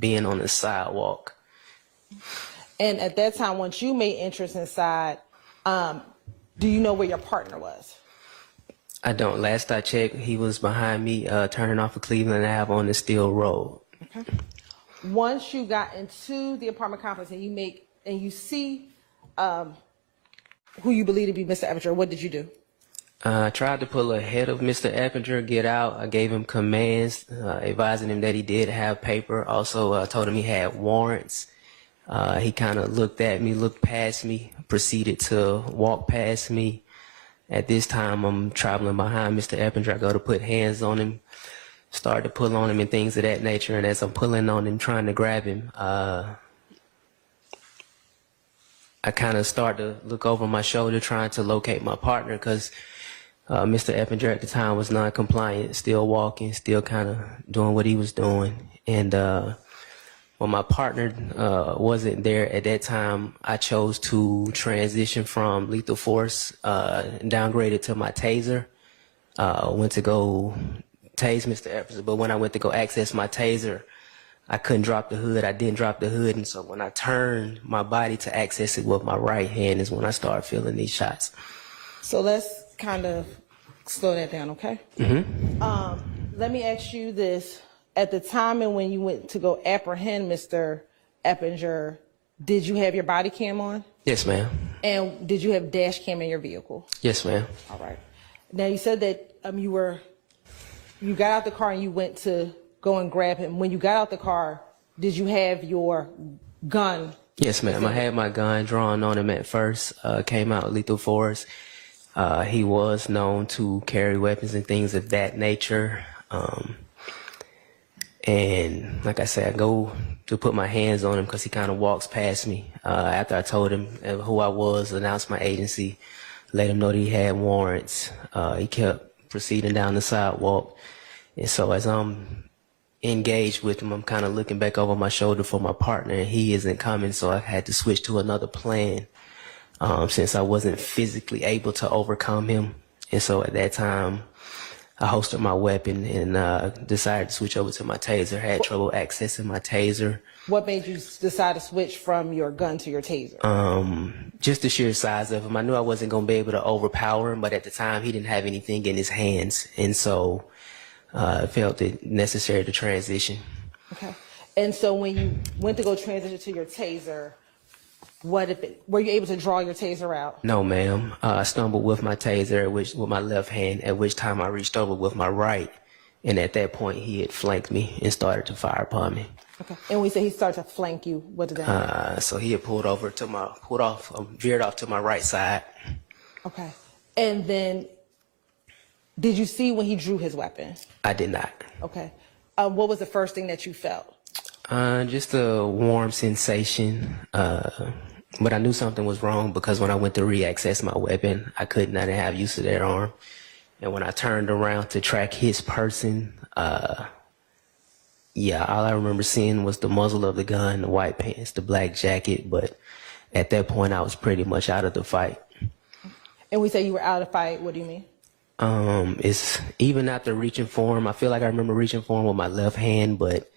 being on the sidewalk. And at that time, once you made entrance inside, do you know where your partner was? I don't. Last I checked, he was behind me, turning off of Cleveland Ave on the Steel Road. Okay. Once you got into the apartment complex and you see who you believe to be Mr. Eppinger, what did you do? I tried to pull ahead of Mr. Eppinger, get out. I gave him commands, advising him that he did have paper. Also told him he had warrants. He kind of looked at me, looked past me, proceeded to walk past me. At this time, I'm traveling behind Mr. Eppinger. I go to put hands on him, start to pull on him and things of that nature. And as I'm pulling on him, trying to grab him, I kind of start to look over my shoulder, trying to locate my partner, because Mr. Eppinger at the time was non-compliant, still walking, still kind of doing what he was doing. And when my partner wasn't there at that time, I chose to transition from lethal force, downgraded to my taser. Went to go tase Mr. Eppinger, but when I went to go access my taser, I couldn't drop the hood. I didn't drop the hood, and so when I turned my body to access it with my right hand is when I started feeling these shots. So let's kind of slow that down, okay? Mm-hmm. Let me ask you this. At the time and when you went to go apprehend Mr. Eppinger, did you have your body cam on? Yes, ma'am. And did you have dash cam in your vehicle? Yes, ma'am. All right. Now, you said that you got out the car and you went to go and grab him. When you got out the car, did you have your gun? Yes, ma'am. I had my gun drawn on him at first. Came out lethal force. He was known to carry weapons and things of that nature. And like I said, I go to put my hands on him because he kind of walks past me. After I told him who I was, announced my agency, let him know that he had warrants. He kept proceeding down the sidewalk. And so as I'm engaged with him, I'm kind of looking back over my shoulder for my partner, and he isn't coming, so I had to switch to another plan since I wasn't physically able to overcome him. And so at that time, I holstered my weapon and decided to switch over to my taser. I had trouble accessing my taser. What made you decide to switch from your gun to your taser? Just the sheer size of him. I knew I wasn't going to be able to overpower him, but at the time he didn't have anything in his hands. And so I felt it necessary to transition. Okay. And so when you went to go transition to your taser, were you able to draw your taser out? No, ma'am. I stumbled with my taser, with my left hand, at which time I reached over with my right. And at that point, he had flanked me and started to fire upon me. Okay. And when you say he started to flank you, what did that mean? So he had veered off to my right side. Okay. And then, did you see when he drew his weapon? I did not. Okay. What was the first thing that you felt? Just a warm sensation. But I knew something was wrong because when I went to re-access my weapon, I could not have use of that arm. And when I turned around to track his person, yeah, all I remember seeing was the muzzle of the gun, the white pants, the black jacket. But at that point, I was pretty much out of the fight. And we say you were out of the fight. What do you mean? It's even after reaching for him, I feel like I remember reaching for him with my left hand, but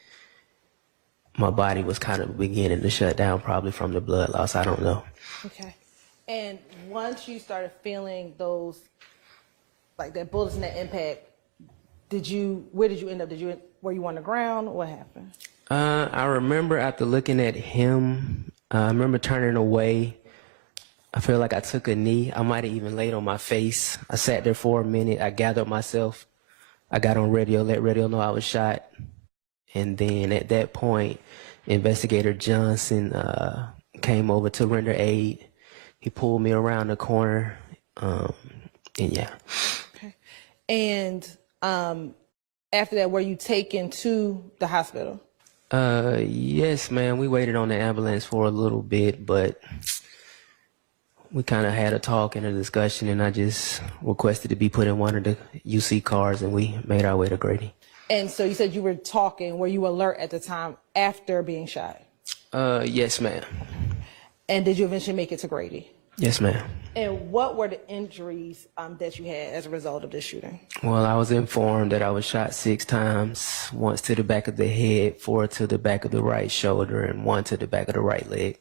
my body was kind of beginning to shut down, probably from the blood loss. I don't know. Okay. And once you started feeling those, like that bullets and that impact, where did you end up? Were you on the ground? What happened? I remember after looking at him, I remember turning away. I feel like I took a knee. I might have even laid on my face. I sat there for a minute. I gathered myself. I got on radio, let radio know I was shot. And then at that point, Investigator Johnson came over to render aid. He pulled me around the corner, and yeah. Okay. And after that, were you taken to the hospital? Yes, ma'am. We waited on the ambulance for a little bit, but we kind of had a talk and a discussion, and I just requested to be put in one of the UC cars, and we made our way to Grady. And so you said you were talking. Were you alert at the time after being shot? Yes, ma'am. And did you eventually make it to Grady? Yes, ma'am. And what were the injuries that you had as a result of this shooting? Well, I was informed that I was shot 6 times, once to the back of the head, 4 to the back of the right shoulder, and 1 to the back of the right leg.